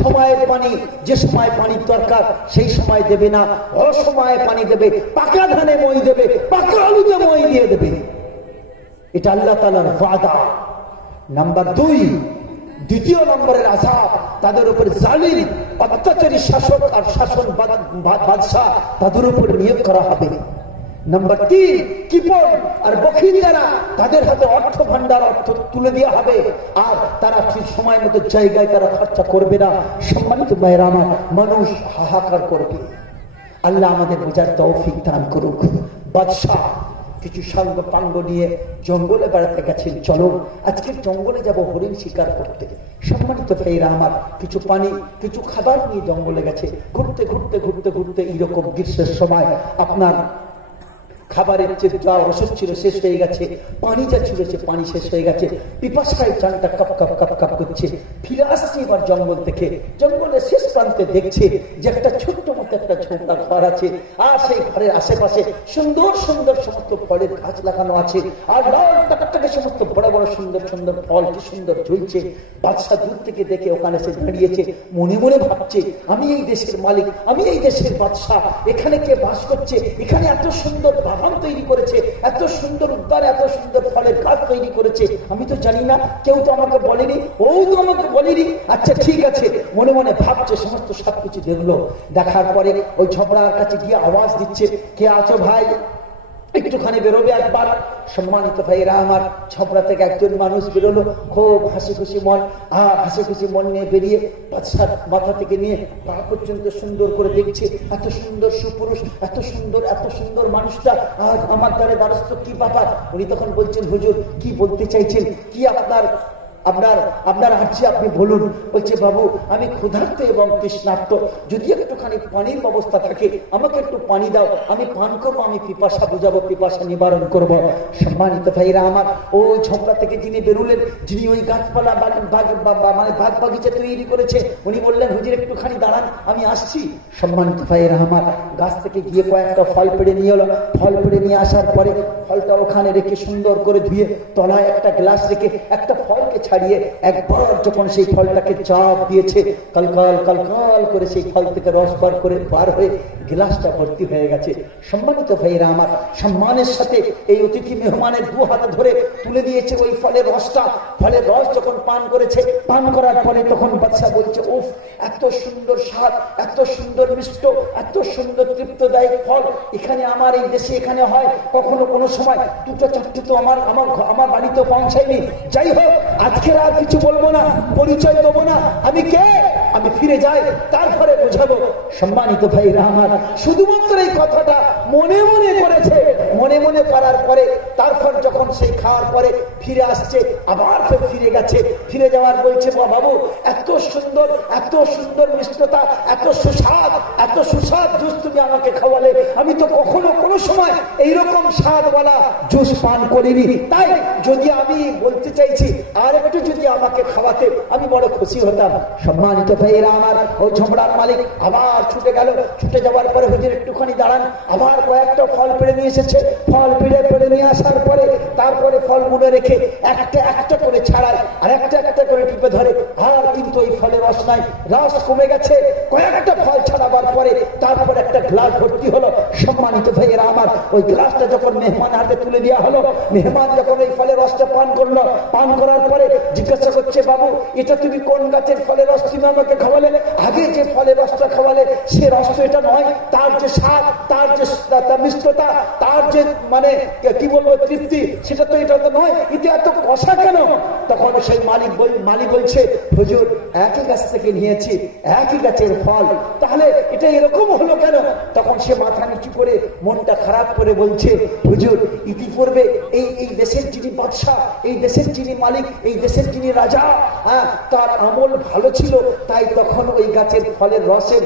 সময়ের পানি। যে সময় পানির দরকার সেই সময় দেবে না, অসময়ে পানি দেবে, পাকা ধানে মই দেবে, পাকা আলুতে মই দিয়ে দেবে। এটা আল্লাহ তাআলার ওয়াদা। নাম্বার 2, দ্বিতীয় নম্বরের আযাব তাদের উপর জালিম অত্যাচারী শাসক আর শাসন বাদশাহ তাদের উপর নিয়োগ করা হবে। নাম্বার 3, কিপন আর বখিল যারা, তাদের হাতে অর্থ ভান্ডার, অর্থ তুলে দেওয়া হবে, আর তারা ঠিক সময় মতো জায়গায় তারা খরচা করবে না। সম্মানিত ভাইরা আমার, মানুষ হাহাকার করবে। আল্লাহ আমাদের বোঝার তৌফিক দান করুক। বাদশাহ কিছু সাঙ্গ পাঙ্গ নিয়ে জঙ্গলে বেড়াতে গেছেন। চলো আজকে জঙ্গলে যাব হরিণ শিকার করতে। সম্মানিত ভাইরা আমার, কিছু পানি কিছু খাবার নিয়ে জঙ্গলে গেছে। ঘুরতে ঘুরতে ঘুরতে ঘুরতে এইরকম গ্রীষ্মের সময় আপনার খাবারের যে যা রসদ ছিল শেষ হয়ে গেছে, পানি যা ছিল সে পানি শেষ হয়ে গেছে, পিপাসায় জানটা কাপ কাপ কাপ কাপ কাপ করছে। ফিরে আসছে এবার জঙ্গল থেকে, জঙ্গলের শেষ প্রান্তে দেখছে যে একটা ছোট্ট মতো একটা ঝোপড়া ঘর আছে, আর সেই ঘরের আশেপাশে সুন্দর সুন্দর সমস্ত ফলের গাছ লাগানো আছে, আর লাল টাকাটাকে সমস্ত বড় বড় সুন্দর সুন্দর ফল কি সুন্দর ঝুলছে। বাদশাহ দূর থেকে দেখে ওখানে সে দাঁড়িয়েছে, মনে মনে ভাবছে আমি এই দেশের মালিক, আমি এই দেশের বাদশাহ, এখানে কে বাস করছে, এখানে এত সুন্দর বাগান তৈরি করেছে, এত সুন্দর উদ্যান, এত সুন্দর ফলের গাছ তৈরি করেছে, আমি তো জানি না, কেউ তো আমাকে বলেনি, ও তো আমাকে বলেনি। আচ্ছা ঠিক আছে, মনে মনে ভাবছে, সমস্ত সবকিছু দেখলো। দেখার পরে ওই ঝগড়ার কাছে গিয়ে আওয়াজ দিচ্ছে, কে আছো ভাই, একটুখানি বেরোবে একবার। সম্মানিত ভাইরা আমার, ছপড়া থেকে একজন মানুষ বেরোলো, খুব হাসি খুশি মন, হাসি খুশি মন নিয়ে বেরিয়ে বাদশার মাথা থেকে নিয়ে পা পর্যন্ত সুন্দর করে দেখছে, এত সুন্দর সুপুরুষ, এত সুন্দর মানুষটা আর আমার দ্বারে দ্বারস্থ, কি ব্যাপার। উনি তখন বলছেন, হুজুর কি বলতে চাইছেন, কি আপনার আছে আপনি বলুন। বলছে, বাবু আমি ক্ষুধার্ত এবং তৃষ্ণার্ত, যদি একটুখানি পানির ব্যবস্থা থাকে আমাকে একটু পানি দাও, আমি পান করবো, আমি পিপাসা বুঝাবো, পিপাসা নিবারণ করব। সম্মানিত ভাইরা আমার, ওই ঝোপড়া থেকে যিনি বেরুলেন, যিনি ওই গাছপালা মানে বাগ বাগিচা তৈরি করেছে, উনি বললেন, হুজুর একটুখানি দাঁড়ান, আমি আসছি। সম্মানিত ভাইরা আমার, গাছ থেকে গিয়ে কয়েকটা ফল পেড়ে নিয়ে এলো। ফল পেড়ে নিয়ে আসার পরে ফলটা ওখানে রেখে সুন্দর করে ধুয়ে তলায় একটা গ্লাস রেখে একটা ফলকে ছাড়িয়ে একবার যখন সেই ফলটাকে চাপ দিয়েছে, কলকল কলকল করে সেই ফল থেকে রস বার হয়ে গ্লাসটা ভর্তি হয়ে গেছে। সম্মানিত ভাইরা আমার, সম্মানের সাথে এই অতিথি মেহমানের দু হাতে ধরে তুলে দিয়েছে ওই ফলের রসটা। ফলের রস যখন পান করেছে, পান করার পরে তখন বাদশা বলছে, উফ এত সুন্দর স্বাদ, এত সুন্দর মিষ্ট, এত সুন্দর তৃপ্তদায়ক ফল এখানে আমার এই দেশে এখানে হয়, কখনো কোনো সময় দুটো চারটে তো আমার বাড়িতে পৌঁছায়নি। যাই হোক, আজকের আর কিছু বলবো না, পরিচয় দেবো না, আমি কে, আমি ফিরে যাই, তারপরে বোঝাবো। সম্মানিত ভাইরা আমার, শুধুমাত্র এই কথাটা মনে মনে করেছে। মনে মনে করার পরে তারপর যখন সেই খাওয়ার পরে ফিরে আসছে, আবার ফিরে গেছে। ফিরে যাওয়ার বলছে, বাবু এত সুন্দর মিষ্টতা, এত সুস্বাদ জুস তুমি আমাকে খাওয়ালে, আমি তো কখনো কোনো সময় এইরকম স্বাদওয়ালা জুস পান করিনি। তাই যদি আমি বলতে চাইছি আর একটু যদি আমাকে খাওয়াতে আমি বড় খুশি হতাম। সম্মানিত ভাইরা আমার, ও ঝোপড়ার মালিক আবার ছুটে গেল। ছুটে যাওয়ার পরে হুজুর একটুখানি দাঁড়ান, আবার কয়েকটা ফল পেড়ে নিয়ে এসেছে। ফল পেড়ে নিয়ে আসার পরে তারপরে ফলগুলো রেখে একটা করে ছাড়ায় আর একটা করে টিপে ধরে, আর কিন্তু ওই ফলের রস নাই, রস কমে গেছে। কয়েকটা ফল ছাড়াবার পরে তারপরে একটা গ্লাস ভর্তি হলো। সম্মানিত ভাইয়েরা আমার, ওই গ্লাসটা যখন মেহমান হাতে তুলে দেওয়া হলো, মেহমান যখন ওই ফলের রসটা পান করলো, পান করার পরে জিজ্ঞাসা করছে, বাবু এটা তুমি কোন গাছের ফলের রস তুমি আমাকে খাওয়ালে, আগে যে ফলের রসটা খাওয়ালে সে রস তো এটা নয়, তার যে স্বাদ, তার যে মিষ্টতা, তার যে মানে কি বলবো তৃপ্তি, সেটা তো এটা তো নয়, এটা এত কষা কেন? তখন সেই মালিক বলছে, হুজুর একই গাছ থেকে নিয়েছি, একই গাছের ফল, তাহলে এটা এরকম হলো কেন? তখন সে মাথা নিচু করে মনটা খারাপ করে বলছে, হুজুর ইতিপূর্বে এই দেশের যিনি বাদশাহ, এই দেশের যিনি মালিক, এই দেশের যিনি রাজা, তার আমল ভালো ছিল, তাই তখন ওই গাছের ফলের রসের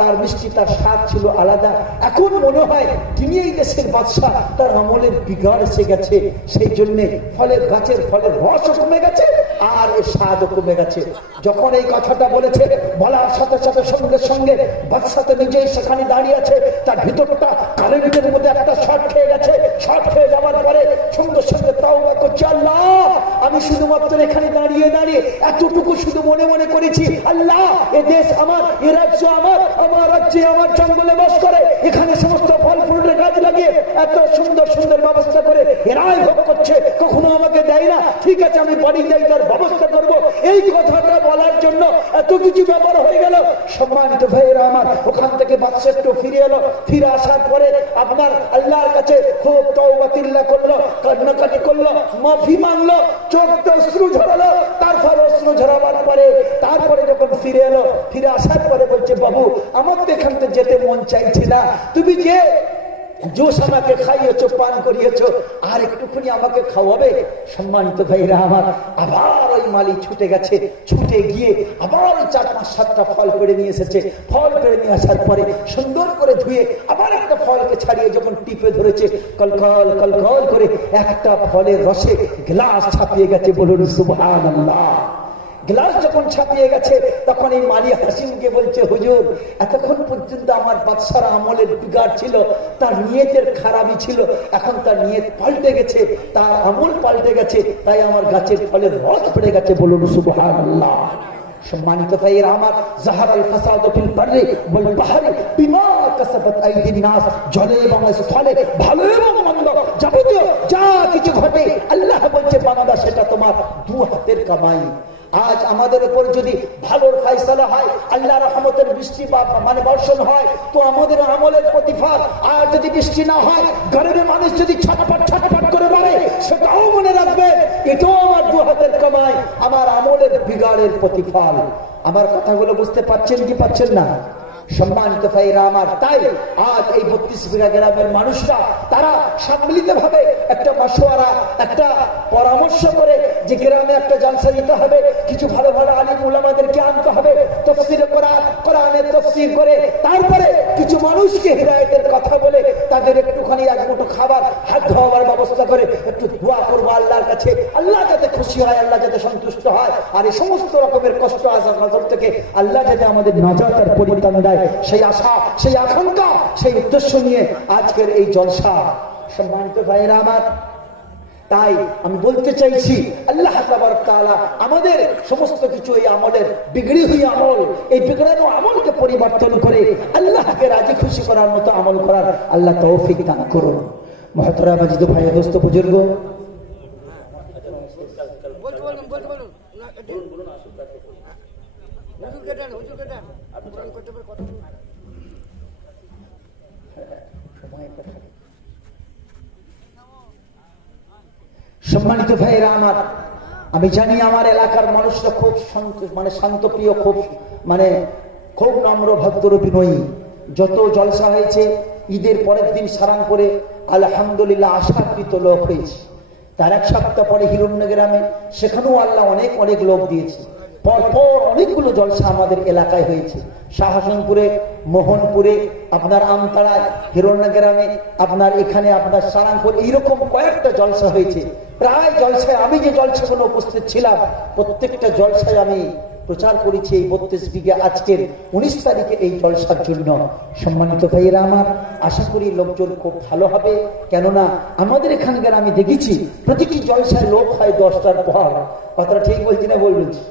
তার মিষ্টি, তার স্বাদ ছিল আলাদা। এখন মনে হয় তিনি এই দেশের বাদশাহ, তার আমলের বিগাড় এসে গেছে, সেই জন্য গাছের ফলের রসও কমে গেছে আর এর স্বাদও কমে গেছে। যখন এই কথাটা বলেছে, বলার সাথে সাথে সঙ্গে সঙ্গে বাদশাহ তো নিজেই সেখানে দাঁড়িয়ে আছে, তার ভিতরটা কারেন্টের মধ্যে একটা শর্ট খেয়ে গেছে। শর্ট খেয়ে যাওয়ার পরে সঙ্গে সঙ্গে তাওবা করছে, আল্লাহ আমি শুধুমাত্র এখানে দাঁড়িয়ে এতটুকু শুধু মনে মনে করেছি, আল্লাহ এ দেশ আমার, এ রাজ্য আমার রাজ্যে আমার জঙ্গলে বাস করে, এখানে সমস্ত ফল ফুলের গাছ লাগিয়ে এত সুন্দর সুন্দর ব্যবস্থা করে এরাই ভোগ করছে, কখনো আমাকে দেয় না। ঠিক আছে, আমি বাড়ি যাই, তার ব্যবস্থা করব। এই কথাটা বলার জন্য এত কিছু ব্যাপার হয়ে গেল। সম্মানিত ভাইয়েরা আমার, ওখান থেকে বাদশা একটু ফিরে এলো। ফিরে আসার পরে আপনার আল্লাহর কাছে খুব তওবা তিল্লা করলো, কান্নাকাটি করলো, মাফি মাংলো, চোখ তো অশ্রু ঝরালো। তারপর অশ্রু ঝরাবার পরে তারপরে যখন ফিরে এলো, ফিরে আসার পরে বলছে, বাবু আমার তো এখান থেকে যেতে মন চাইছে না, তুমি যে জোশ আমাকে খাইয়েছো, পান করিয়েছো, আর একটুখানি আমাকে খাওয়াবে? সম্মানিত ভাইরা আমার, আবার ওই মালি ছুটে গেছে, ছুটে গিয়ে আবার 4-5-7টা ফল পেড়ে নিয়ে এসেছে। ফল পেড়ে নিয়ে আসার পরে সুন্দর করে ধুয়ে আবার একটা ফলকে ছাড়িয়ে যখন টিপে ধরেছে, কলকল কলকল করে একটা ফলের রসে গ্লাস ছাপিয়ে গেছে। বলুন সুবহানাল্লাহ। গ্লাস যখন ছাপিয়ে গেছে তখন এই মালি হাসিমকে বলছে, হুজুর, এতক্ষণ পর্যন্ত আমার বাদশার আমলের বিগাড় ছিল, তার নিয়তের খারাপই ছিল, এখন তার নিয়ত পাল্টে গেছে, তার আমল পাল্টে গেছে, তাই আমার গাছের ফলের রস পড়ে গেছে। বলুন সুবহানাল্লাহ। সম্মানিত ভাইয়েরা আমার, যাহারাল ফাসাদু ফিল বাররি ওয়াল বাহরি বিমা কাসাবাত আইদিন নাস, জলে এবং স্থলে ভালো এবং মন্দ যাবতীয় যা কিছু ঘটে আল্লাহ বলছে, বান্দা সেটা তোমার দু হাতের কামাই। আজ আমাদের উপর যদি ভালোর ফয়সালা হয়, আল্লাহ রহমতের বৃষ্টি মানে বর্ষণ হয়, তো আমাদের আমলের প্রতিফল। আর যদি বৃষ্টি না হয়, গরিব মানুষ যদি ছটফট ছটফট করে মারে, সেটাও মনে রাখবে, এটাও আমার দু হাতের কামাই, আমার আমলের বিগাড়ের প্রতিফল। আমার কথাগুলো বুঝতে পারছেন কি পাচ্ছেন না? সম্মানিত ভাইরা আমার, তাই আজ এই 32 বিঘা গ্রামের মানুষরা তারা সম্মিলিত ভাবে একটা মাশওয়ারা, একটা পরামর্শ করে যে গ্রামে একটা জলসা দিতে হবে, কিছু ভালো ভালো আলিম উলামাদেরকে আনতে হবে, তাফসীর কোরআনের তাফসীর করে, তারপরে কিছু মানুষকে হিদায়াতের কথা বলে তাদের একটুখানি এক মুঠো খাবার, হাত ধোয়ার ব্যবস্থা করে একটু দোয়া করবো আল্লাহর কাছে, আল্লাহ যাতে খুশি হয়, আল্লাহ যাতে সন্তুষ্ট হয়, আর এই সমস্ত রকমের কষ্ট আযাব নজর থেকে আল্লাহ যাতে আমাদের নাজাত আর পরিত্রাণ দেয়, সেই আশা, সেই আকাঙ্ক্ষা, সেই উদ্দেশ্য নিয়ে আজকের এই জলসা। সম্মানিত ভাইরা আমার, তাই আমি বলতে চাইছি, আল্লাহ তাবারক তাআলা আমাদের সমস্ত কিছু এই আমলের বিগড়ি হয়ে আমল, এই বিগড়ানো আমলকে পরিবর্তন করে আল্লাহকে রাজি খুশি করার মতো আমল করার আল্লাহ তৌফিক দান করুন। মুহতারাম আজিজ ভাই, দোস্ত, বুজুর্গ, সম্মানিত ভাইয়েরা আমার, আমি জানি আমার এলাকার মানুষরা খুব শান্তপ্রিয়, খুব নম্র, ভদ্র, বিনয়ী। যত জলসা হয়েছে ঈদের পরের দিন সারান করে আলহামদুলিল্লাহ আশাকৃত লোক হয়েছে। তার 1 সপ্তাহ পরে হিরণ্যগ্রামে, সেখানেও আল্লাহ অনেক অনেক লোক দিয়েছে। পরপর অনেকগুলো জলসা আমাদের এলাকায় হয়েছে। শাহজাহানপুরে, মোহনপুরে, আপনার আমতাড়ায়, হিরণ্যগ্রামে, আপনার এখানে আপনার সারাংপুর, এইরকম কয়েকটা জলসা হয়েছে। প্রায় জলসায় আমি যে জলসাগুলো উপস্থিত ছিলাম, প্রত্যেকটা জলসায় আমি প্রচার করেছি এই 32 বিঘা আজকের 19 তারিখে এই জলসার জন্য। সম্মানিত ভাইয়েরা আমার, আশা করি লোকজন খুব ভালো হবে, কেননা আমাদের এখানকার আমি দেখেছি প্রতিটি জলসায় লোক হয় 10টার পর। কথাটা ঠিক বলছি না? বলছি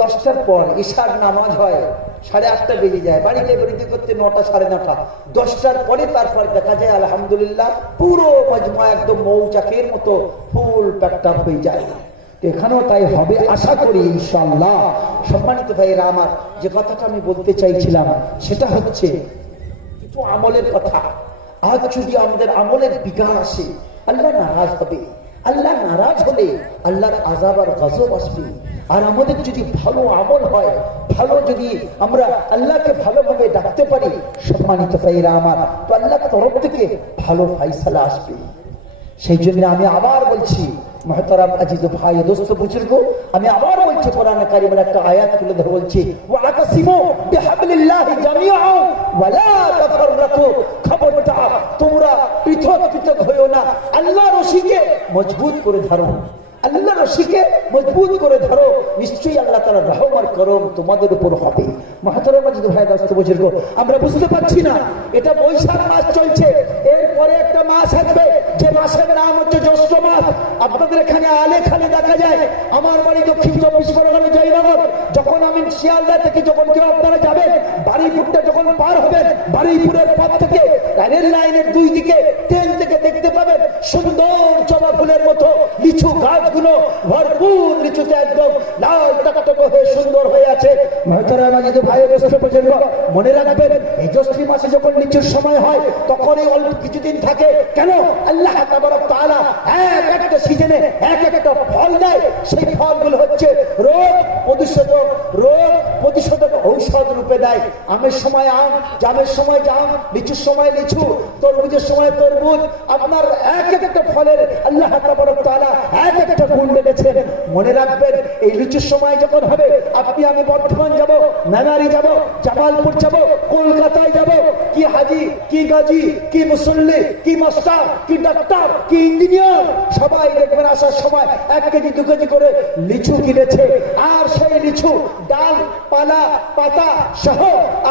10টার পর ঈশার নামাজ হয়, 8:30 বেজে যায়, বাড়িতে বেরোতে করতে 9টা, 9:30। 10টার পরে তারপর দেখা যায় আলহামদুলিল্লাহ পুরো মজমা একদম মৌচাকের মতো ফুল প্যাকটাপ হয়ে যায়। এখানেও তাই হবে আশা করি ইনশাআল্লাহ। সম্মানিত ভাইয়েরা আমার, যে কথাটা আমি বলতে চাইছিলাম সেটা হচ্ছে কিছু আমলের কথা। আজ যদি আমাদের আমলের বিগাড় আসে, আল্লাহ নারাজ হবে। আল্লাহ নারাজ হলে আল্লাহর আযাব আর গজব আসবে। আর আমাদের যদি ভালো আমল হয়, ভালো যদি আমরা আল্লাহকে ভালোভাবে ডাকতে পারি, সম্মানিত ভাইয়েরা আমার, তো আল্লাহর তরফ থেকে ভালো ফয়সালা আসবে। সেই জন্য আমি আবার বলছি, মুহতারাম আজিজ ভাই, দোস্ত, বুজুর্গ, আমি আবার বলছি, কোরআনে কারিমের একটা আয়াত তুলে ধরে বলছি, ওয়াতাসিমু বিহাবলিল্লাহি জামিআন ওয়া লা তাফাররাকু, খবরদার তোমরা পৃথক পৃথক হয়ো না, আল্লাহর রশিকে মজবুত করে ধরো, আল্লাহর রশিকে মজবুত করে ধরো, নিশ্চয়ই আল্লাহ তাআলার রহম আর করম তোমাদের উপর হবে। মুহতারাম আজিজ ভাই, দোস্ত, বুজুর্গ, আমরা বুঝতে পারছি না, এটা বৈশাখ মাস চলছে, এরপরে একটা মাস আসবে, যে মাসের নাম হচ্ছে জ্যৈষ্ঠ মাস। আপনাদের এখানে আলে খালি দেখা যায়। আমার বাড়ি দক্ষিণ 24 পরগনা জয়নগর। যখন আমি শিয়ালদা থেকে যখন কেউ আপনারা যাবেন, বারুইপুরটা যখন পার হবেন, বারুইপুরের পর থেকে রেল লাইনের 2 দিকে ট্রেন থেকে দেখতে পাবেন সুন্দর জবা ফুলের মতো লিচু গাছগুলো ভরপুর, লিচুতে একদম লাল টকটকে হয়ে সুন্দর হয়ে আছে। মুহতারাম আজিজ ভাই, দোস্ত, বুজুর্গ, মনে রাখবেন, এই জ্যৈষ্ঠ মাসে যখন লিচুর সময় হয়, তখন এই অল্প কিছুদিন থাকে। কেন? আল্লাহ তাবারক তাআলা একটা সিজনে একটা ফল দেয়। সেই ফলগুলো হচ্ছে রোগ প্রতিষেধক ঔষধ রূপে দেয়। আমের সময় আম, জামের সময় জাম, লিচুর সময় লিচু, তরমুজের সময় তরমুজ। আপনার এক একটা ফলের আল্লাহ তাবারক তাআলা এক একটা গুণ রেখেছেন। মনে রাখবেন, এই লিচুর সময় যখন হবে, আপনি আমি বর্ধমান যাব, মেমারি যাব, জামালপুর যাব, কলকাতায় যাব, কি হাজি, কি গাজী, কি মুসল্লি, কি মাস্টার, কি ডাক্তার, কি ইঞ্জিনিয়ার, সবাই দেখবেন আসার সময় 1 কেজি 2 কেজি করে লিচু কিনেছে। আর সেই লিচু ডাল, পালা, পাতা সহ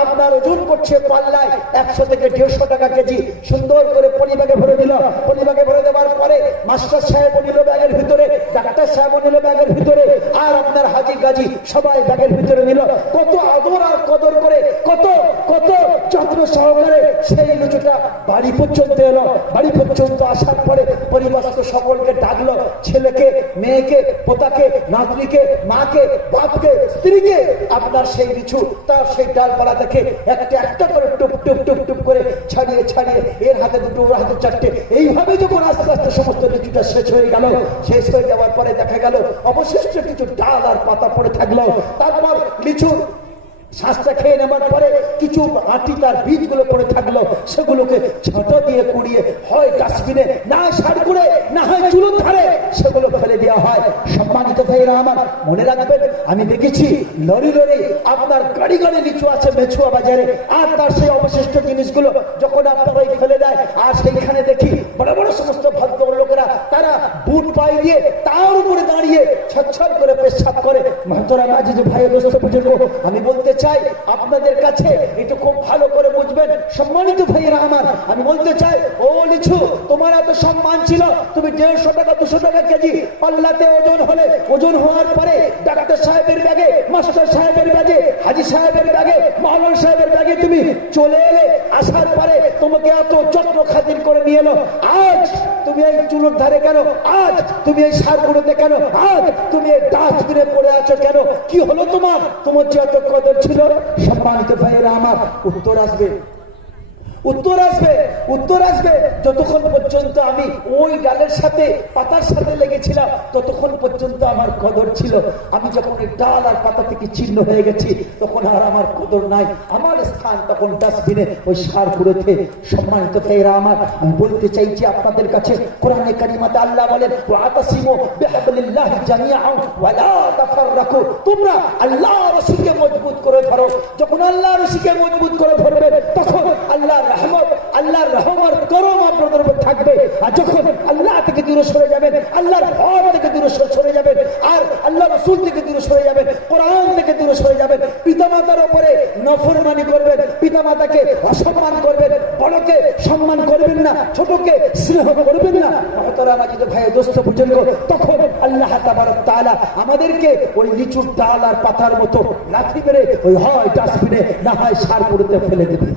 আপনার ওজন করছে পাল্লায় 100 থেকে 150 টাকা কেজি। সুন্দর করে পলিব্যাগে ভরে দিল। পলিব্যাগে ভরে দেওয়ার পরে মাস্টার সাহেব নিল ব্যাগের ভিতরে, ডাক্তার সাহেব নিল ব্যাগের ভিতরে, আর আপনার হাজি গাজী সবাই ব্যাগের ভিতরে নিল। কত আদর আর কদর করে, কত কত যত্ন সহকারে সেই লিচুটা বাড়ি পর্যন্ত এলো। বাড়ি পর্যন্ত আসার পরে পরিবারস্থ সকলকে ডাকলো, ছেলেকে, মেয়েকে, পোতাকে, নাতনিকে, মাকে, বাপকে, স্ত্রীকে। আপনার সেই লিচু তার সেই ডালপালা থেকে একটা একটা করে টুপ টুপ টুপ টুপ করে ছাড়িয়ে ছাড়িয়ে, এর হাতে 2, ওর হাতে 4টে, এইভাবে যখন আস্তে আস্তে সমস্ত লিচুটা শেষ হয়ে গেল, শেষ হয়ে যাওয়ার পরে দেখা গেল অবশিষ্ট কিছু ডাল আর পাতা পড়ে থাকলো। তারপর লিচুর শ্বাসটা খেয়ে নেবার পরে কিছু আটি, তার বীজগুলো পড়ে থাকলো, সেগুলোকে ঝাঁটা দিয়ে কুড়িয়ে হয় ডাস্টবিনে, না সার করে, না হয় চুলোর ধারে সেগুলো ফেলে দেওয়া হয়। সম্মানিত ভাইরা আমার, মনে রাখবেন, আমি দেখেছি লরি লরি আপনার গাড়ি গাড়ি লিচু আছে মেছুয়া বাজারে, আর তার সেই অবশিষ্ট জিনিসগুলো যখন আপনার ওই ফেলে দেয়, আর সেইখানে দেখি বড় বড় সমস্ত ভদ্র লোকেরা তারা বুট পাই দিয়ে তার উপরে দাঁড়িয়ে ছটছট করে পেশাব করে। মহতরাম আজিজ ভাই দোস্ত বুজুর্গ, আমি বলতে চাই আপনাদের কাছে, এটা খুব ভালো করে বুঝবেন সম্মানিত ভাইরা আমার। আমি বলতে চাই, ও লিচু, তোমার এত সম্মান ছিল, তুমি 150 টাকা 200 টাকা কেজি পাল্লাতে ওজন হলে, ওজন হওয়ার পরে ডাক্তার সাহেবের ব্যাগে, মাস্টার সাহেবের ব্যাগে, হাজি সাহেবের ব্যাগে, মাওলানা সাহেবের ব্যাগে তুমি চলে এলে। আসার পরে তোমাকে এত যত্ন খাতির করে নিয়ে এলো। আজ তুমি এই চুলোর ধারে কেন? আজ তুমি এই সারগুলোতে কেন? আজ তুমি এই ডাস্টবিনে পড়ে আছো কেন? কি হলো তোমার? তোমার যে এত কদর ছিল। সম্মানিত ভাইয়েরা আমার, উত্তর আসবে, উত্তর আসবে, উত্তর আসবে। যতক্ষণ পর্যন্ত আমি ওই ডালের সাথে পাতার সাথে লেগেছিলাম, ততক্ষণ পর্যন্ত আমার কদর ছিল। আমি যখন এই ডাল আর পাতা থেকে ছিন্ন হয়ে গেছি, তখন আর আমার কদর নাই। আমার স্থান তখন ডাস্টবিনে, ওই সার কুড়োতে। সম্মানিত ভাইরা আমার, আমি বলতে চাইছি আপনাদের কাছে, কোরআনে কারিমাতে আল্লাহ বলেন, ওয়াতাসিমু বিহাবলিল্লাহি জামিআন ওয়া লা তাফাররাকু। তোমরা আল্লাহর রশিকে মজবুত করে ধরো। যখন আল্লাহর রশিকে মজবুত করে ধরবে, তখন আল্লাহ রহমত, আল্লাহর রহমত করম আপনাদের উপর থাকবে। আর যখন আল্লাহ থেকে দূরে সরে যাবেন, আল্লাহর ভয় থেকে দূরে সরে যাবেন, আর আল্লাহ রাসূল থেকে দূরে সরে যাবেন, কোরআন থেকে দূরে সরে যাবেন, পিতামাতার উপরে নফরমানি করবেন, পিতামাতাকে অসম্মান করবেন, বড়কে সম্মান করবেন না, ছোটকে স্নেহ করবেন না। মহতরাম আজিজ ভাই দোস্ত বুজুর্গ, তখন আল্লাহ তাবারক তাআলা আমাদেরকে ওই লিচুর ডাল আর পাতার মতো লাথি মেরে ওই হয় ডাস্টবিনে, না হয় সার কুড়োতে ফেলে দেবে।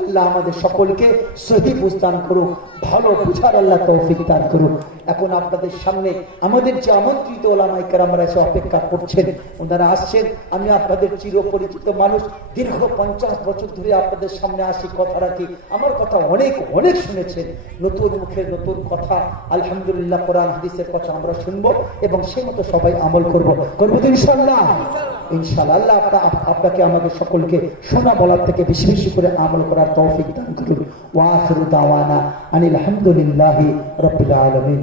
আল্লাহ আমাদের সকলকে সহি বুঝদান করুক, ভালো বুঝার আল্লাহ তৌফিক দান করুক। এখন আপনাদের সামনে আমাদের যে আমন্ত্রিত ওলামায়ে কেরামরা এসে অপেক্ষা করছেন, ওনারা আসছেন। আমি আপনাদের চিরপরিচিত মানুষ, দীর্ঘ 50 বছর ধরে আপনাদের সামনে আসি, কথা রাখি। আমার কথা অনেক অনেক শুনেছেন, নতুন মুখের নতুন কথা। আলহামদুলিল্লাহ, কোরআন হাদিসের কথা আমরা শুনবো এবং সেই মতো সবাই আমল করবো তো ইনশাআল্লাহ। ইনশাআল্লাহ আল্লাহ আপনাকে আমাদের সকলকে শোনা বলার থেকে বেশি বেশি করে আমল করার তৌফিক দান করুন। ওয়া আখিরু দাওয়ানা আনিল হামদুলিল্লাহি রাব্বিল আলামিন।